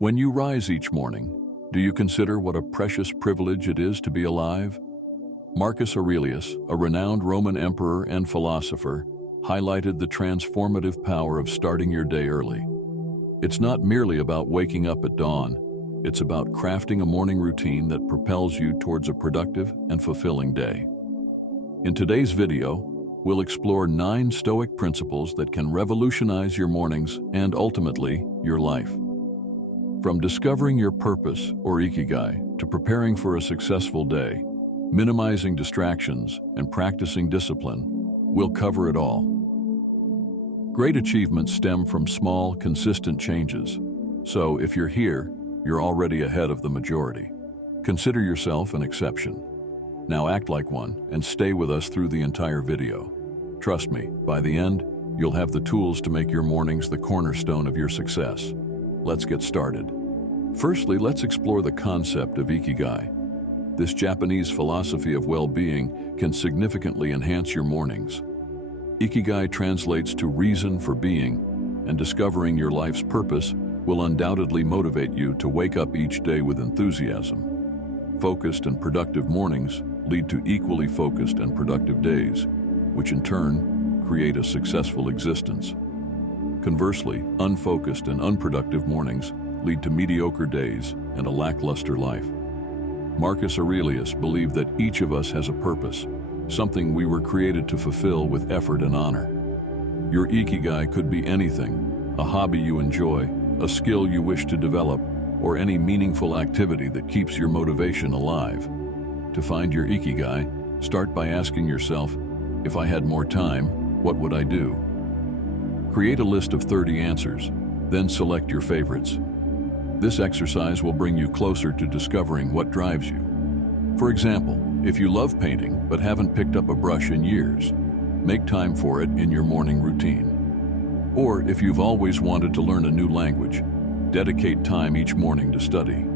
When you rise each morning, do you consider what a precious privilege it is to be alive? Marcus Aurelius, a renowned Roman emperor and philosopher, highlighted the transformative power of starting your day early. It's not merely about waking up at dawn, it's about crafting a morning routine that propels you towards a productive and fulfilling day. In today's video, we'll explore 9 Stoic principles that can revolutionize your mornings and ultimately your life. From discovering your purpose or Ikigai to preparing for a successful day, minimizing distractions and practicing discipline, we'll cover it all. Great achievements stem from small, consistent changes. So if you're here, you're already ahead of the majority. Consider yourself an exception. Now act like one and stay with us through the entire video. Trust me, by the end, you'll have the tools to make your mornings the cornerstone of your success. Let's get started. Firstly, let's explore the concept of Ikigai. This Japanese philosophy of well-being can significantly enhance your mornings. Ikigai translates to reason for being, and discovering your life's purpose will undoubtedly motivate you to wake up each day with enthusiasm. Focused and productive mornings lead to equally focused and productive days, which in turn create a successful existence. Conversely, unfocused and unproductive mornings lead to mediocre days and a lackluster life. Marcus Aurelius believed that each of us has a purpose, something we were created to fulfill with effort and honor. Your Ikigai could be anything: a hobby you enjoy, a skill you wish to develop, or any meaningful activity that keeps your motivation alive. To find your Ikigai, start by asking yourself, if I had more time, what would I do? Create a list of 30 answers, then select your favorites. This exercise will bring you closer to discovering what drives you. For example, if you love painting but haven't picked up a brush in years, make time for it in your morning routine. Or if you've always wanted to learn a new language, dedicate time each morning to study.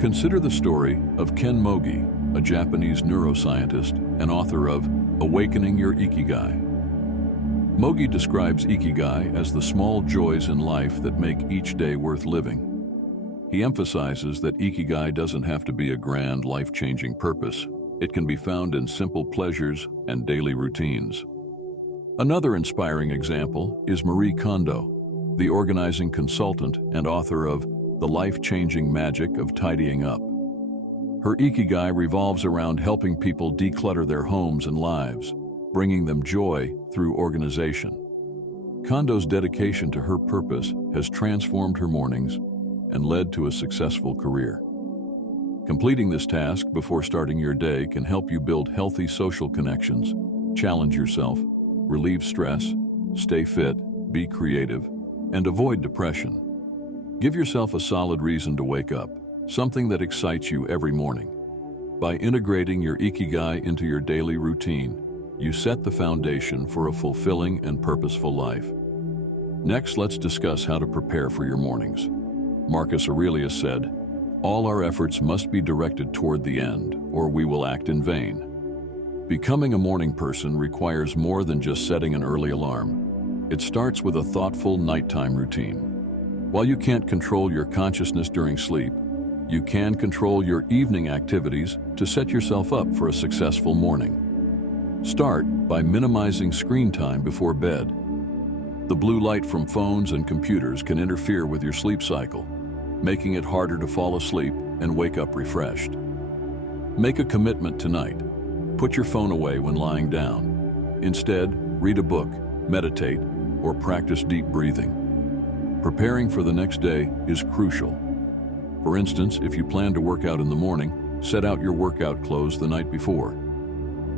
Consider the story of Ken Mogi, a Japanese neuroscientist and author of Awakening Your Ikigai. Mogi describes Ikigai as the small joys in life that make each day worth living. He emphasizes that Ikigai doesn't have to be a grand, life-changing purpose. It can be found in simple pleasures and daily routines. Another inspiring example is Marie Kondo, the organizing consultant and author of The Life-Changing Magic of Tidying Up. Her Ikigai revolves around helping people declutter their homes and lives, bringing them joy through organization. Kondo's dedication to her purpose has transformed her mornings and led to a successful career. Completing this task before starting your day can help you build healthy social connections, challenge yourself, relieve stress, stay fit, be creative, and avoid depression. Give yourself a solid reason to wake up, something that excites you every morning. By integrating your Ikigai into your daily routine, you set the foundation for a fulfilling and purposeful life. Next, let's discuss how to prepare for your mornings. Marcus Aurelius said, "All our efforts must be directed toward the end, or we will act in vain." Becoming a morning person requires more than just setting an early alarm. It starts with a thoughtful nighttime routine. While you can't control your consciousness during sleep, you can control your evening activities to set yourself up for a successful morning. Start by minimizing screen time before bed. The blue light from phones and computers can interfere with your sleep cycle, making it harder to fall asleep and wake up refreshed. Make a commitment tonight. Put your phone away when lying down. Instead, read a book, meditate, or practice deep breathing. Preparing for the next day is crucial. For instance, if you plan to work out in the morning, set out your workout clothes the night before.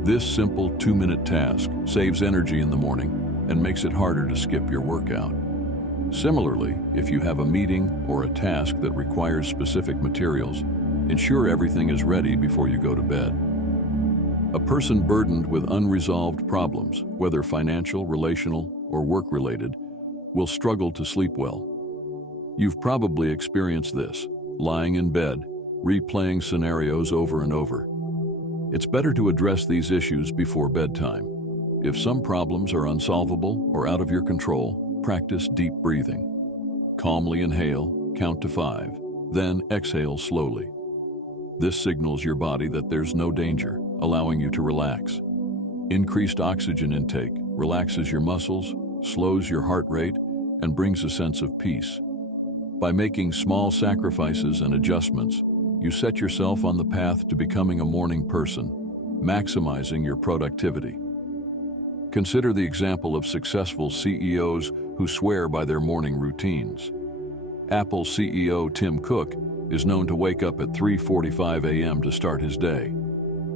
This simple 2-minute task saves energy in the morning and makes it harder to skip your workout. Similarly, if you have a meeting or a task that requires specific materials, ensure everything is ready before you go to bed. A person burdened with unresolved problems, whether financial, relational, or work-related, will struggle to sleep well. You've probably experienced this, lying in bed, replaying scenarios over and over. It's better to address these issues before bedtime. If some problems are unsolvable or out of your control, practice deep breathing. Calmly inhale, count to 5, then exhale slowly. This signals your body that there's no danger, allowing you to relax. Increased oxygen intake relaxes your muscles, slows your heart rate, and brings a sense of peace. By making small sacrifices and adjustments, you set yourself on the path to becoming a morning person, maximizing your productivity. Consider the example of successful CEOs who swear by their morning routines. Apple CEO Tim Cook is known to wake up at 3:45 a.m. to start his day.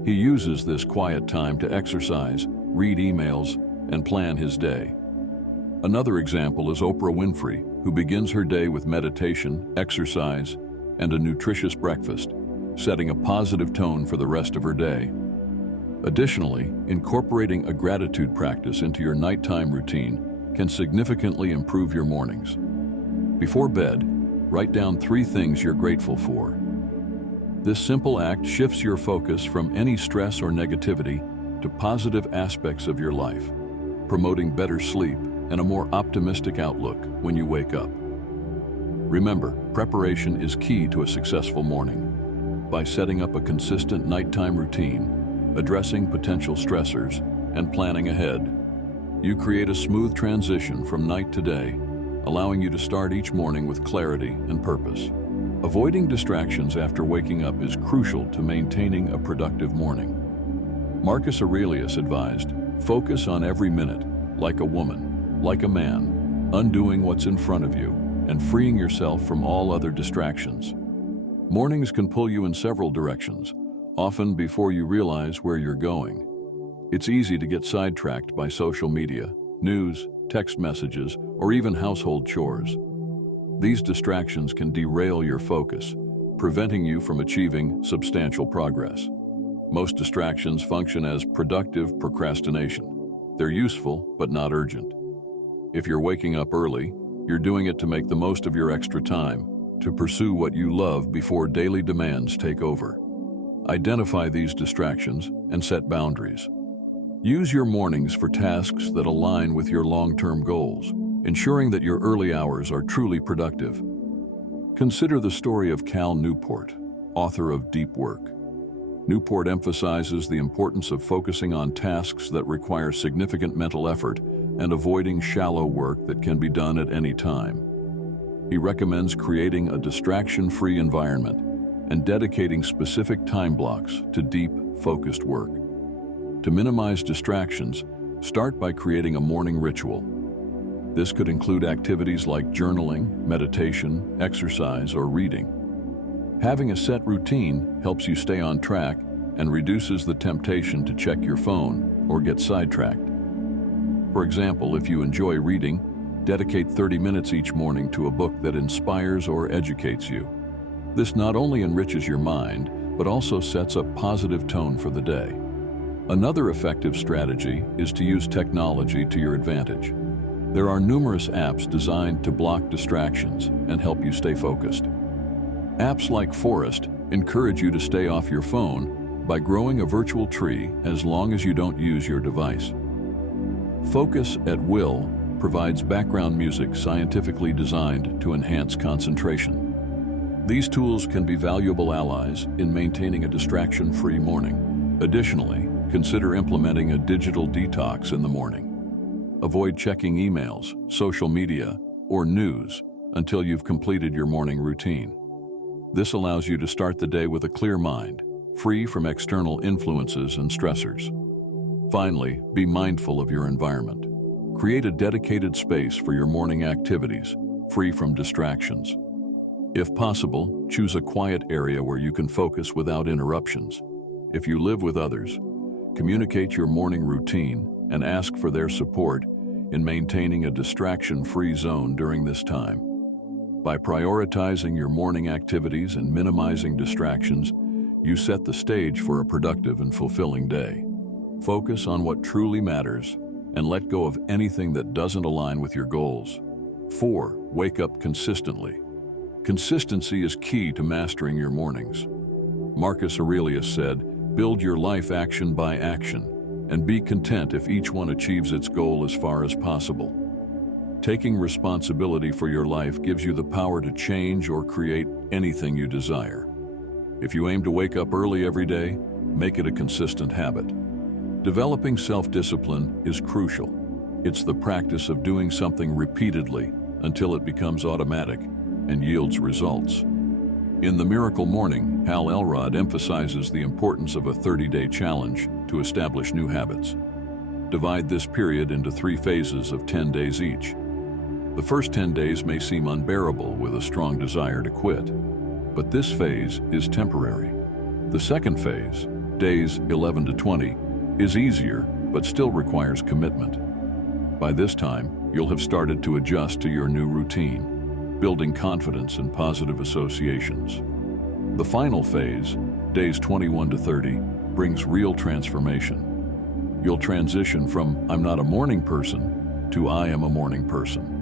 He uses this quiet time to exercise, read emails, and plan his day. Another example is Oprah Winfrey, who begins her day with meditation, exercise, and a nutritious breakfast, setting a positive tone for the rest of her day. Additionally, incorporating a gratitude practice into your nighttime routine can significantly improve your mornings. Before bed, write down 3 things you're grateful for. This simple act shifts your focus from any stress or negativity to positive aspects of your life, promoting better sleep and a more optimistic outlook when you wake up. Remember, preparation is key to a successful morning. By setting up a consistent nighttime routine, addressing potential stressors, and planning ahead, you create a smooth transition from night to day, allowing you to start each morning with clarity and purpose. Avoiding distractions after waking up is crucial to maintaining a productive morning. Marcus Aurelius advised, "Focus on every minute, like a woman, like a man, undoing what's in front of you and freeing yourself from all other distractions." Mornings can pull you in several directions, often before you realize where you're going. It's easy to get sidetracked by social media, news, text messages, or even household chores. These distractions can derail your focus, preventing you from achieving substantial progress. Most distractions function as productive procrastination. They're useful, but not urgent. If you're waking up early, you're doing it to make the most of your extra time, to pursue what you love before daily demands take over. Identify these distractions and set boundaries. Use your mornings for tasks that align with your long-term goals, ensuring that your early hours are truly productive. Consider the story of Cal Newport, author of Deep Work. Newport emphasizes the importance of focusing on tasks that require significant mental effort and avoiding shallow work that can be done at any time. He recommends creating a distraction-free environment and dedicating specific time blocks to deep, focused work. To minimize distractions, start by creating a morning ritual. This could include activities like journaling, meditation, exercise, or reading. Having a set routine helps you stay on track and reduces the temptation to check your phone or get sidetracked. For example, if you enjoy reading, dedicate 30 minutes each morning to a book that inspires or educates you. This not only enriches your mind, but also sets a positive tone for the day. Another effective strategy is to use technology to your advantage. There are numerous apps designed to block distractions and help you stay focused. Apps like Forest encourage you to stay off your phone by growing a virtual tree as long as you don't use your device. Focus at Will provides background music scientifically designed to enhance concentration. These tools can be valuable allies in maintaining a distraction-free morning. Additionally, consider implementing a digital detox in the morning. Avoid checking emails, social media, or news until you've completed your morning routine. This allows you to start the day with a clear mind, free from external influences and stressors. Finally, be mindful of your environment. Create a dedicated space for your morning activities, free from distractions. If possible, choose a quiet area where you can focus without interruptions. If you live with others, communicate your morning routine and ask for their support in maintaining a distraction-free zone during this time. By prioritizing your morning activities and minimizing distractions, you set the stage for a productive and fulfilling day. Focus on what truly matters and let go of anything that doesn't align with your goals. 4. Wake up consistently. Consistency is key to mastering your mornings. Marcus Aurelius said, "Build your life action by action, and be content if each one achieves its goal as far as possible." Taking responsibility for your life gives you the power to change or create anything you desire. If you aim to wake up early every day, make it a consistent habit. Developing self-discipline is crucial. It's the practice of doing something repeatedly until it becomes automatic and yields results. In The Miracle Morning, Hal Elrod emphasizes the importance of a 30-day challenge to establish new habits. Divide this period into 3 phases of 10 days each. The first 10 days may seem unbearable with a strong desire to quit, but this phase is temporary. The second phase, days 11 to 20, is easier but still requires commitment. By this time, you'll have started to adjust to your new routine, building confidence and positive associations. The final phase, days 21 to 30, brings real transformation. You'll transition from "I'm not a morning person" to "I am a morning person."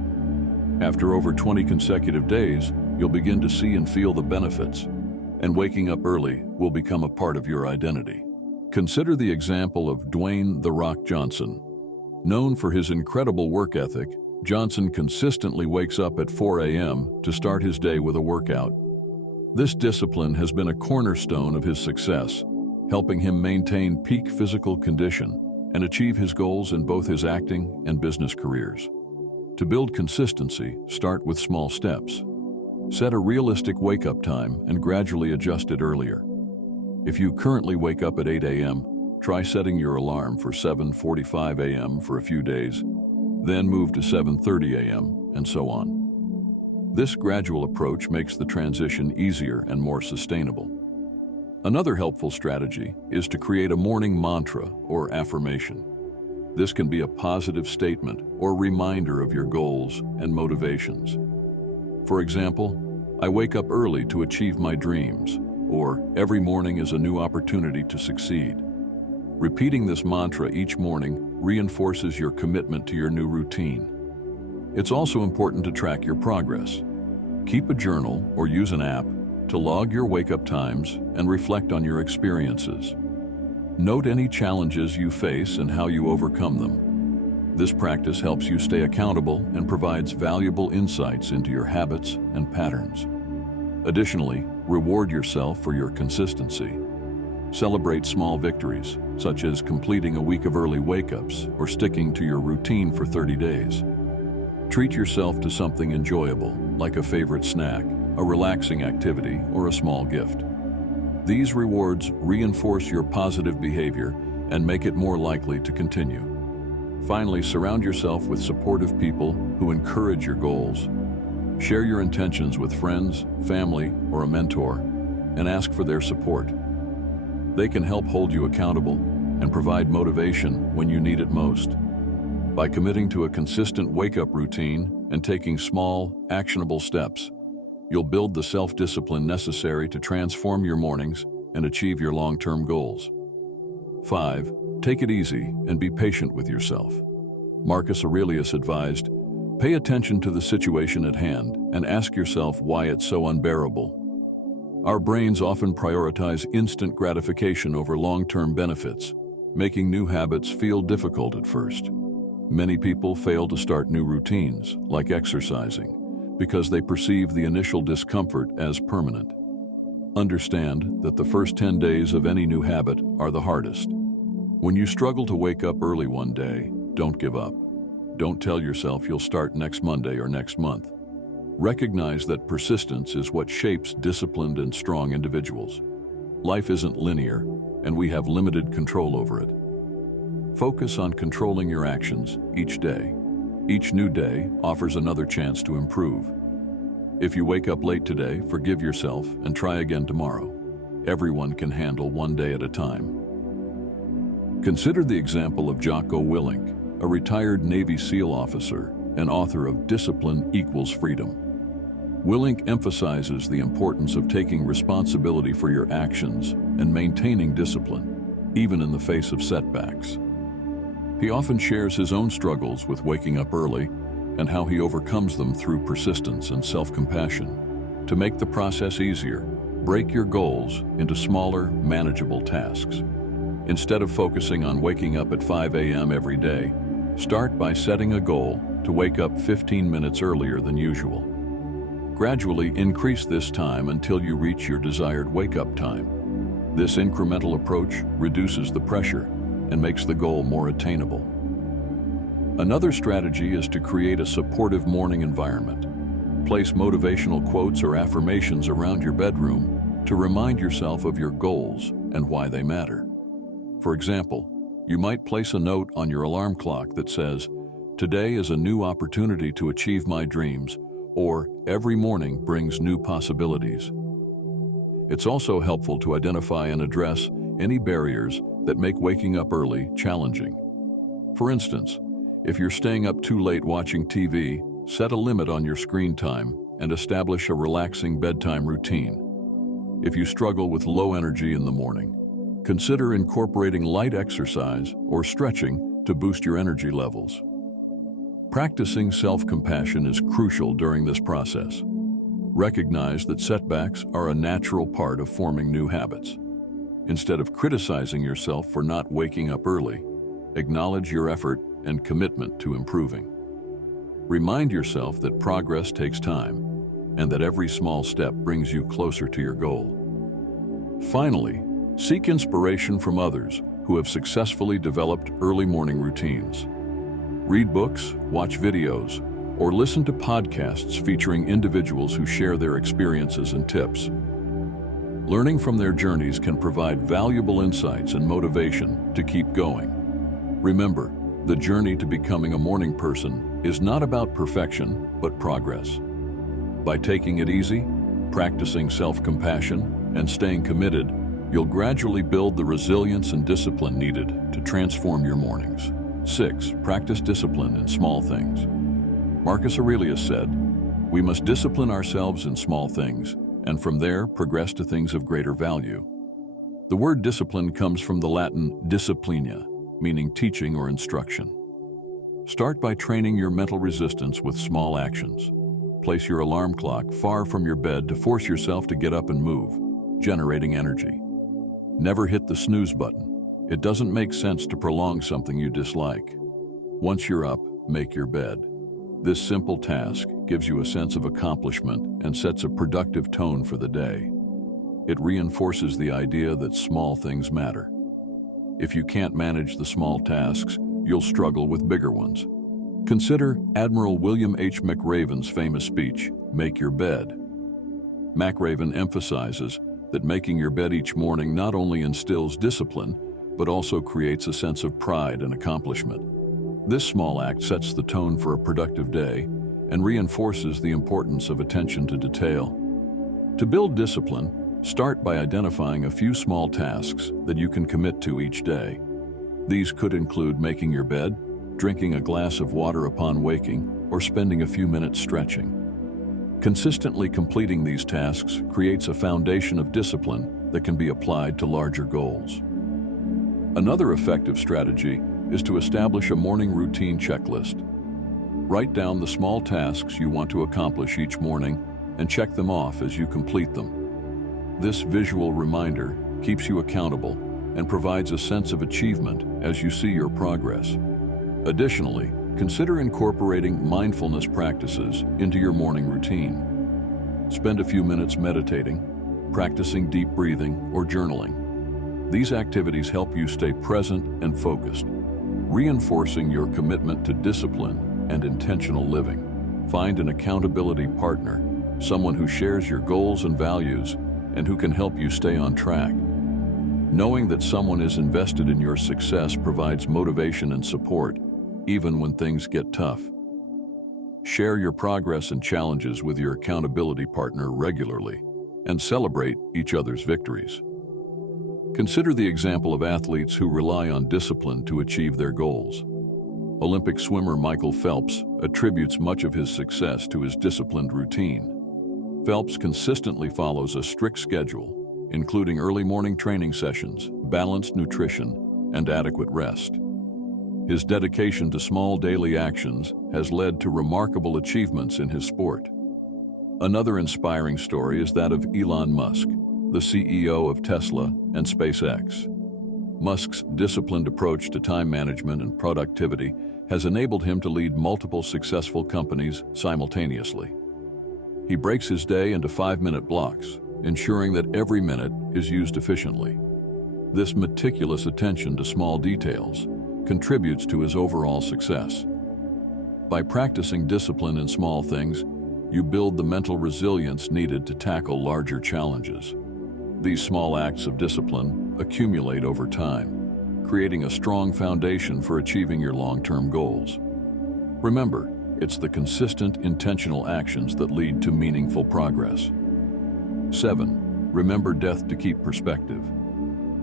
After over 20 consecutive days, you'll begin to see and feel the benefits, and waking up early will become a part of your identity. Consider the example of Dwayne The Rock Johnson. Known for his incredible work ethic, Johnson consistently wakes up at 4 a.m. to start his day with a workout. This discipline has been a cornerstone of his success, helping him maintain peak physical condition and achieve his goals in both his acting and business careers. To build consistency, start with small steps. Set a realistic wake-up time and gradually adjust it earlier. If you currently wake up at 8 a.m., try setting your alarm for 7:45 a.m. for a few days, then move to 7:30 a.m., and so on. This gradual approach makes the transition easier and more sustainable. Another helpful strategy is to create a morning mantra or affirmation. This can be a positive statement or reminder of your goals and motivations. For example, "I wake up early to achieve my dreams," or "Every morning is a new opportunity to succeed." Repeating this mantra each morning reinforces your commitment to your new routine. It's also important to track your progress. Keep a journal or use an app to log your wake-up times and reflect on your experiences. Note any challenges you face and how you overcome them. This practice helps you stay accountable and provides valuable insights into your habits and patterns. Additionally, reward yourself for your consistency. Celebrate small victories, such as completing a week of early wake-ups or sticking to your routine for 30 days. Treat yourself to something enjoyable, like a favorite snack, a relaxing activity, or a small gift. These rewards reinforce your positive behavior and make it more likely to continue. Finally, surround yourself with supportive people who encourage your goals. Share your intentions with friends, family, or a mentor, and ask for their support. They can help hold you accountable and provide motivation when you need it most. By committing to a consistent wake-up routine and taking small, actionable steps, you'll build the self-discipline necessary to transform your mornings and achieve your long-term goals. 5. Take it easy and be patient with yourself. Marcus Aurelius advised, "Pay attention to the situation at hand and ask yourself why it's so unbearable." Our brains often prioritize instant gratification over long-term benefits, making new habits feel difficult at first. Many people fail to start new routines, like exercising, because they perceive the initial discomfort as permanent. Understand that the first 10 days of any new habit are the hardest. When you struggle to wake up early one day, don't give up. Don't tell yourself you'll start next Monday or next month. Recognize that persistence is what shapes disciplined and strong individuals. Life isn't linear, and we have limited control over it. Focus on controlling your actions each day. Each new day offers another chance to improve. If you wake up late today, forgive yourself and try again tomorrow. Everyone can handle one day at a time. Consider the example of Jocko Willink, a retired Navy SEAL officer and author of Discipline Equals Freedom. Willink emphasizes the importance of taking responsibility for your actions and maintaining discipline, even in the face of setbacks. He often shares his own struggles with waking up early and how he overcomes them through persistence and self-compassion. To make the process easier, break your goals into smaller, manageable tasks. Instead of focusing on waking up at 5 a.m. every day, start by setting a goal to to wake up 15 minutes earlier than usual. Gradually increase this time until you reach your desired wake-up time. This incremental approach reduces the pressure and makes the goal more attainable. Another strategy is to create a supportive morning environment. Place motivational quotes or affirmations around your bedroom to remind yourself of your goals and why they matter. For example, you might place a note on your alarm clock that says, "Today is a new opportunity to achieve my dreams," or "Every morning brings new possibilities." It's also helpful to identify and address any barriers that make waking up early challenging. For instance, if you're staying up too late watching TV, set a limit on your screen time and establish a relaxing bedtime routine. If you struggle with low energy in the morning, consider incorporating light exercise or stretching to boost your energy levels. Practicing self-compassion is crucial during this process. Recognize that setbacks are a natural part of forming new habits. Instead of criticizing yourself for not waking up early, acknowledge your effort and commitment to improving. Remind yourself that progress takes time and that every small step brings you closer to your goal. Finally, seek inspiration from others who have successfully developed early morning routines. Read books, watch videos, or listen to podcasts featuring individuals who share their experiences and tips. Learning from their journeys can provide valuable insights and motivation to keep going. Remember, the journey to becoming a morning person is not about perfection, but progress. By taking it easy, practicing self-compassion, and staying committed, you'll gradually build the resilience and discipline needed to transform your mornings. 6. Practice discipline in small things. Marcus Aurelius said, "We must discipline ourselves in small things, and from there progress to things of greater value." The word discipline comes from the Latin disciplina, meaning teaching or instruction. Start by training your mental resistance with small actions. Place your alarm clock far from your bed to force yourself to get up and move, generating energy. Never hit the snooze button. It doesn't make sense to prolong something you dislike. Once you're up, make your bed. This simple task gives you a sense of accomplishment and sets a productive tone for the day. It reinforces the idea that small things matter. If you can't manage the small tasks, you'll struggle with bigger ones. Consider Admiral William H. McRaven's famous speech, "Make your bed." McRaven emphasizes that making your bed each morning not only instills discipline, but also creates a sense of pride and accomplishment. This small act sets the tone for a productive day and reinforces the importance of attention to detail. To build discipline, start by identifying a few small tasks that you can commit to each day. These could include making your bed, drinking a glass of water upon waking, or spending a few minutes stretching. Consistently completing these tasks creates a foundation of discipline that can be applied to larger goals. Another effective strategy is to establish a morning routine checklist. Write down the small tasks you want to accomplish each morning and check them off as you complete them. This visual reminder keeps you accountable and provides a sense of achievement as you see your progress. Additionally, consider incorporating mindfulness practices into your morning routine. Spend a few minutes meditating, practicing deep breathing, or journaling. These activities help you stay present and focused, reinforcing your commitment to discipline and intentional living. Find an accountability partner, someone who shares your goals and values and who can help you stay on track. Knowing that someone is invested in your success provides motivation and support, even when things get tough. Share your progress and challenges with your accountability partner regularly and celebrate each other's victories. Consider the example of athletes who rely on discipline to achieve their goals. Olympic swimmer Michael Phelps attributes much of his success to his disciplined routine. Phelps consistently follows a strict schedule, including early morning training sessions, balanced nutrition, and adequate rest. His dedication to small daily actions has led to remarkable achievements in his sport. Another inspiring story is that of Elon Musk, the CEO of Tesla and SpaceX. Musk's disciplined approach to time management and productivity has enabled him to lead multiple successful companies simultaneously. He breaks his day into 5-minute blocks, ensuring that every minute is used efficiently. This meticulous attention to small details contributes to his overall success. By practicing discipline in small things, you build the mental resilience needed to tackle larger challenges. These small acts of discipline accumulate over time, creating a strong foundation for achieving your long-term goals. Remember, it's the consistent, intentional actions that lead to meaningful progress. 7. Remember death to keep perspective.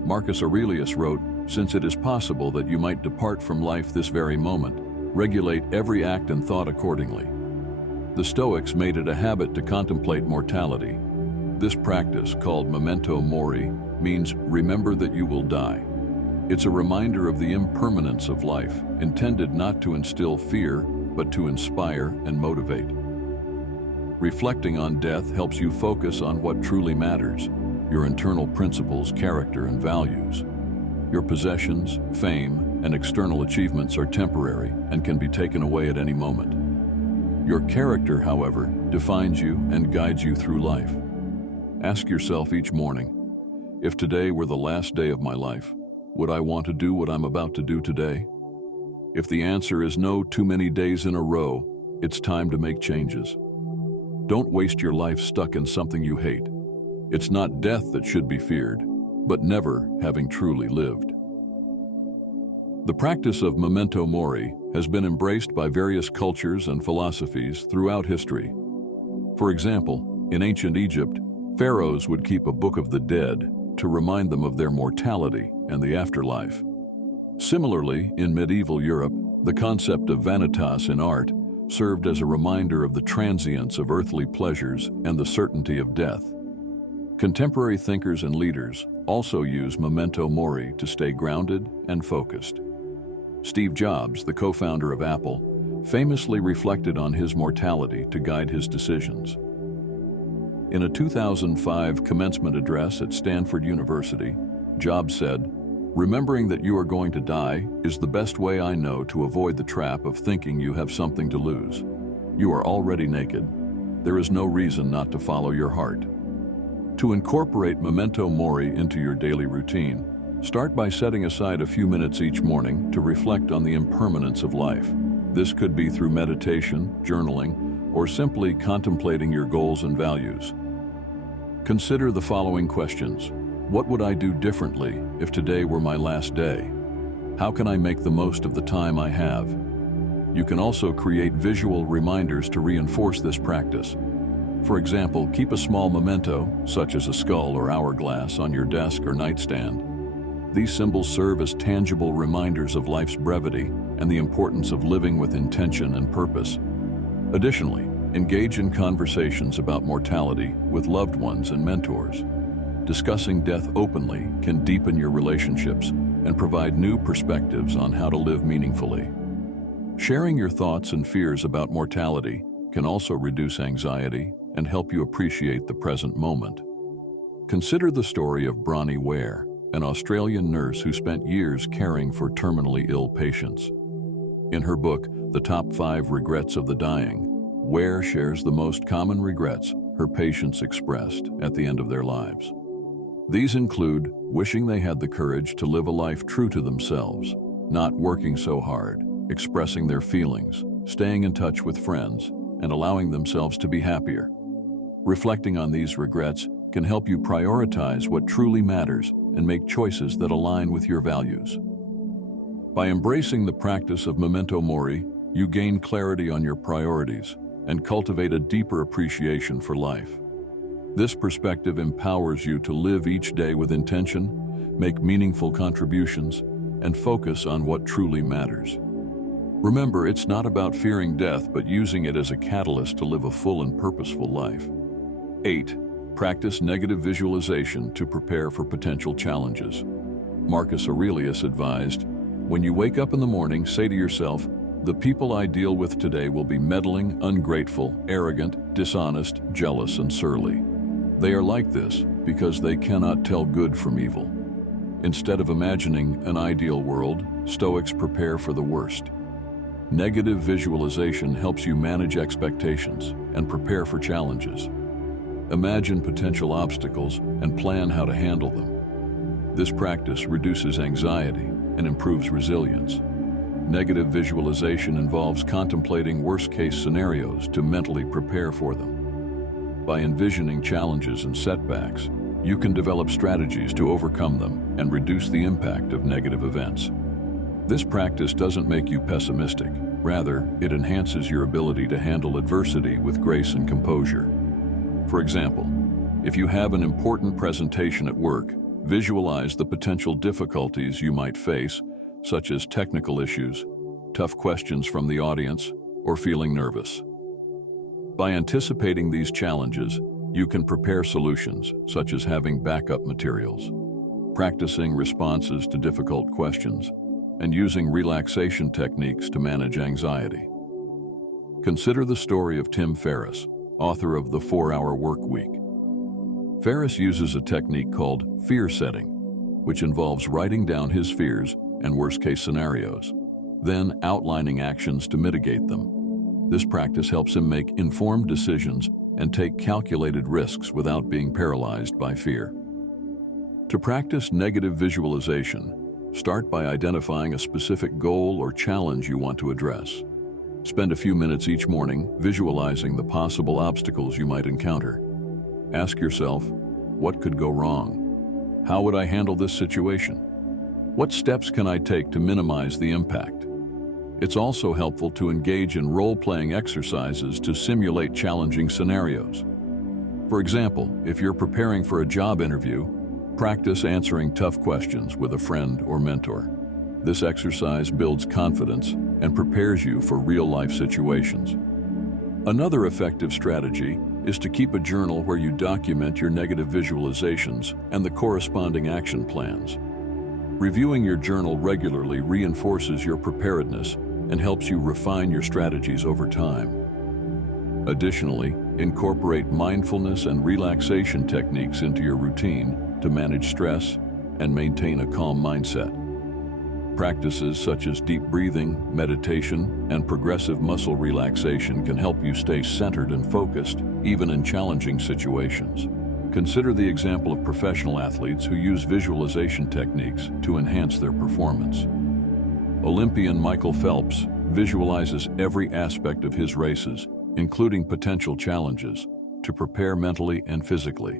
Marcus Aurelius wrote, "Since it is possible that you might depart from life this very moment, regulate every act and thought accordingly." The Stoics made it a habit to contemplate mortality. This practice, called memento mori, means remember that you will die. It's a reminder of the impermanence of life, intended not to instill fear, but to inspire and motivate. Reflecting on death helps you focus on what truly matters: your internal principles, character, and values. Your possessions, fame, and external achievements are temporary and can be taken away at any moment. Your character, however, defines you and guides you through life. Ask yourself each morning, if today were the last day of my life, would I want to do what I'm about to do today? If the answer is no too many days in a row, it's time to make changes. Don't waste your life stuck in something you hate. It's not death that should be feared, but never having truly lived. The practice of memento mori has been embraced by various cultures and philosophies throughout history. For example, in ancient Egypt, pharaohs would keep a book of the dead to remind them of their mortality and the afterlife. Similarly, in medieval Europe, the concept of vanitas in art served as a reminder of the transience of earthly pleasures and the certainty of death. Contemporary thinkers and leaders also use memento mori to stay grounded and focused. Steve Jobs, the co-founder of Apple, famously reflected on his mortality to guide his decisions. In a 2005 commencement address at Stanford University, Jobs said, "Remembering that you are going to die is the best way I know to avoid the trap of thinking you have something to lose. You are already naked. There is no reason not to follow your heart." To incorporate memento mori into your daily routine, start by setting aside a few minutes each morning to reflect on the impermanence of life. This could be through meditation, journaling, or simply contemplating your goals and values. Consider the following questions. What would I do differently if today were my last day? How can I make the most of the time I have? You can also create visual reminders to reinforce this practice. For example, keep a small memento, such as a skull or hourglass, on your desk or nightstand. These symbols serve as tangible reminders of life's brevity and the importance of living with intention and purpose. Additionally, engage in conversations about mortality with loved ones and mentors. Discussing death openly can deepen your relationships and provide new perspectives on how to live meaningfully. Sharing your thoughts and fears about mortality can also reduce anxiety and help you appreciate the present moment. Consider the story of Bronnie Ware, an Australian nurse who spent years caring for terminally ill patients. In her book, The Top 5 Regrets of the Dying, Ware shares the most common regrets her patients expressed at the end of their lives. These include wishing they had the courage to live a life true to themselves, not working so hard, expressing their feelings, staying in touch with friends, and allowing themselves to be happier. Reflecting on these regrets can help you prioritize what truly matters and make choices that align with your values. By embracing the practice of memento mori, you gain clarity on your priorities and cultivate a deeper appreciation for life. This perspective empowers you to live each day with intention, make meaningful contributions, and focus on what truly matters. Remember, it's not about fearing death, but using it as a catalyst to live a full and purposeful life. 8. Practice negative visualization to prepare for potential challenges. Marcus Aurelius advised, "When you wake up in the morning, say to yourself, 'The people I deal with today will be meddling, ungrateful, arrogant, dishonest, jealous, and surly. They are like this because they cannot tell good from evil.'" Instead of imagining an ideal world, Stoics prepare for the worst. Negative visualization helps you manage expectations and prepare for challenges. Imagine potential obstacles and plan how to handle them. This practice reduces anxiety and improves resilience. Negative visualization involves contemplating worst-case scenarios to mentally prepare for them. By envisioning challenges and setbacks, you can develop strategies to overcome them and reduce the impact of negative events. This practice doesn't make you pessimistic. Rather, it enhances your ability to handle adversity with grace and composure. For example, if you have an important presentation at work, visualize the potential difficulties you might face, such as technical issues, tough questions from the audience, or feeling nervous. By anticipating these challenges, you can prepare solutions, such as having backup materials, practicing responses to difficult questions, and using relaxation techniques to manage anxiety. Consider the story of Tim Ferriss, author of The 4-Hour Work Week. Ferriss uses a technique called fear setting, which involves writing down his fears and worst-case scenarios, then outlining actions to mitigate them. This practice helps him make informed decisions and take calculated risks without being paralyzed by fear. To practice negative visualization, start by identifying a specific goal or challenge you want to address. Spend a few minutes each morning visualizing the possible obstacles you might encounter. Ask yourself, what could go wrong? How would I handle this situation? What steps can I take to minimize the impact? It's also helpful to engage in role-playing exercises to simulate challenging scenarios. For example, if you're preparing for a job interview, practice answering tough questions with a friend or mentor. This exercise builds confidence and prepares you for real-life situations. Another effective strategy is to keep a journal where you document your negative visualizations and the corresponding action plans. Reviewing your journal regularly reinforces your preparedness and helps you refine your strategies over time. Additionally, incorporate mindfulness and relaxation techniques into your routine to manage stress and maintain a calm mindset. Practices such as deep breathing, meditation, and progressive muscle relaxation can help you stay centered and focused, even in challenging situations. Consider the example of professional athletes who use visualization techniques to enhance their performance. Olympian Michael Phelps visualizes every aspect of his races, including potential challenges, to prepare mentally and physically.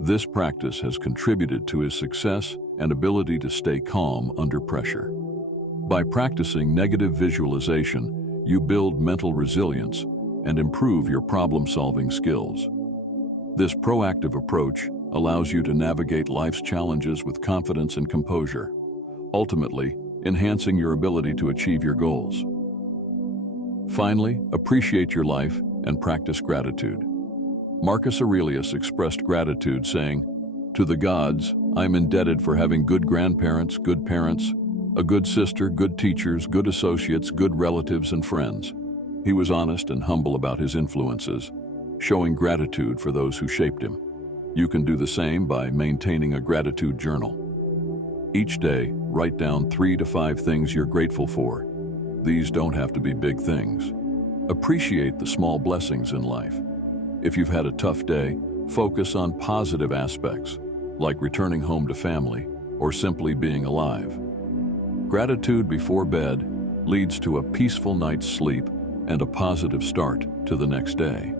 This practice has contributed to his success and ability to stay calm under pressure. By practicing negative visualization, you build mental resilience and improve your problem-solving skills. This proactive approach allows you to navigate life's challenges with confidence and composure, ultimately enhancing your ability to achieve your goals. Finally, appreciate your life and practice gratitude. Marcus Aurelius expressed gratitude, saying, "To the gods, I am indebted for having good grandparents, good parents, a good sister, good teachers, good associates, good relatives, and friends." He was honest and humble about his influences, showing gratitude for those who shaped him. You can do the same by maintaining a gratitude journal. Each day, write down 3 to 5 things you're grateful for. These don't have to be big things. Appreciate the small blessings in life. If you've had a tough day, focus on positive aspects, like returning home to family or simply being alive. Gratitude before bed leads to a peaceful night's sleep and a positive start to the next day.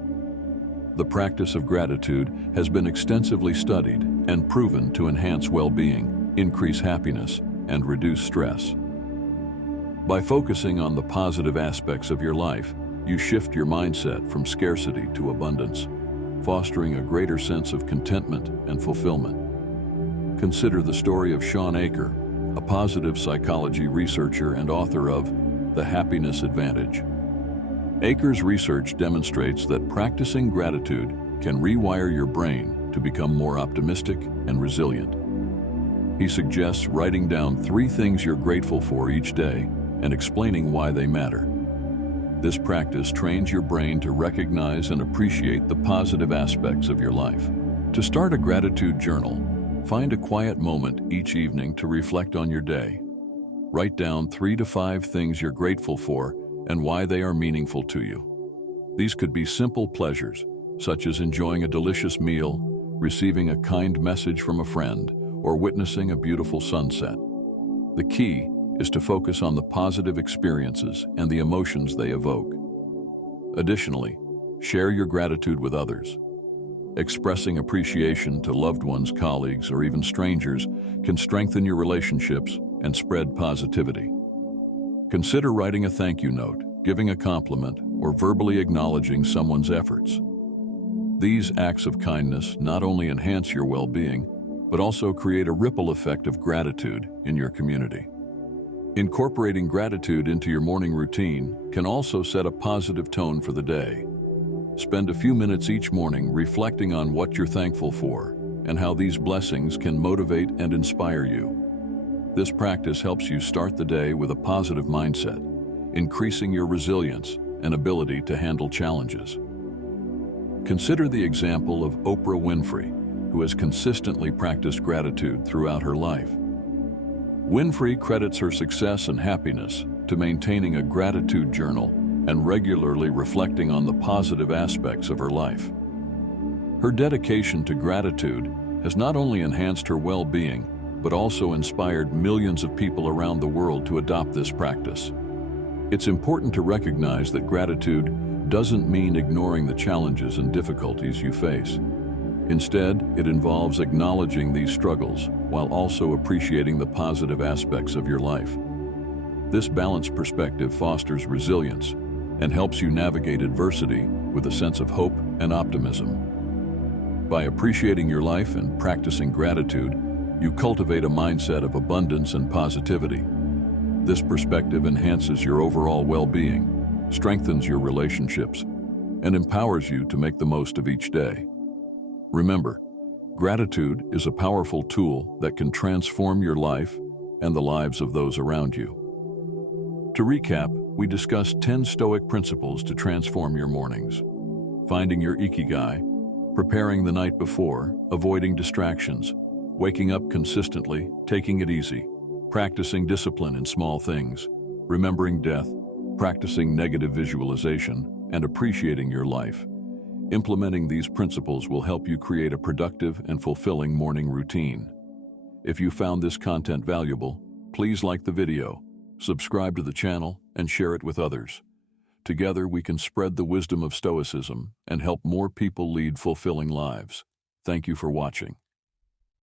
The practice of gratitude has been extensively studied and proven to enhance well-being, increase happiness, and reduce stress. By focusing on the positive aspects of your life, you shift your mindset from scarcity to abundance, fostering a greater sense of contentment and fulfillment. Consider the story of Shawn Achor, a positive psychology researcher and author of The Happiness Advantage. Achor's research demonstrates that practicing gratitude can rewire your brain to become more optimistic and resilient. He suggests writing down 3 things you're grateful for each day and explaining why they matter. This practice trains your brain to recognize and appreciate the positive aspects of your life. To start a gratitude journal, find a quiet moment each evening to reflect on your day. Write down 3 to 5 things you're grateful for and why they are meaningful to you. These could be simple pleasures, such as enjoying a delicious meal, receiving a kind message from a friend, or witnessing a beautiful sunset. The key is to focus on the positive experiences and the emotions they evoke. Additionally, share your gratitude with others. Expressing appreciation to loved ones, colleagues, or even strangers can strengthen your relationships and spread positivity. Consider writing a thank you note, giving a compliment, or verbally acknowledging someone's efforts. These acts of kindness not only enhance your well-being, but also create a ripple effect of gratitude in your community. Incorporating gratitude into your morning routine can also set a positive tone for the day. Spend a few minutes each morning reflecting on what you're thankful for and how these blessings can motivate and inspire you. This practice helps you start the day with a positive mindset, increasing your resilience and ability to handle challenges. Consider the example of Oprah Winfrey, who has consistently practiced gratitude throughout her life. Winfrey credits her success and happiness to maintaining a gratitude journal and regularly reflecting on the positive aspects of her life. Her dedication to gratitude has not only enhanced her well-being, but also inspired millions of people around the world to adopt this practice. It's important to recognize that gratitude doesn't mean ignoring the challenges and difficulties you face. Instead, it involves acknowledging these struggles while also appreciating the positive aspects of your life. This balanced perspective fosters resilience and helps you navigate adversity with a sense of hope and optimism. By appreciating your life and practicing gratitude, you cultivate a mindset of abundance and positivity. This perspective enhances your overall well-being, strengthens your relationships, and empowers you to make the most of each day. Remember, gratitude is a powerful tool that can transform your life and the lives of those around you. To recap, we discussed 10 Stoic principles to transform your mornings. Finding your Ikigai, preparing the night before, avoiding distractions, waking up consistently, taking it easy, practicing discipline in small things, remembering death, practicing negative visualization, and appreciating your life. Implementing these principles will help you create a productive and fulfilling morning routine. If you found this content valuable, please like the video, subscribe to the channel, and share it with others. Together, we can spread the wisdom of Stoicism and help more people lead fulfilling lives. Thank you for watching.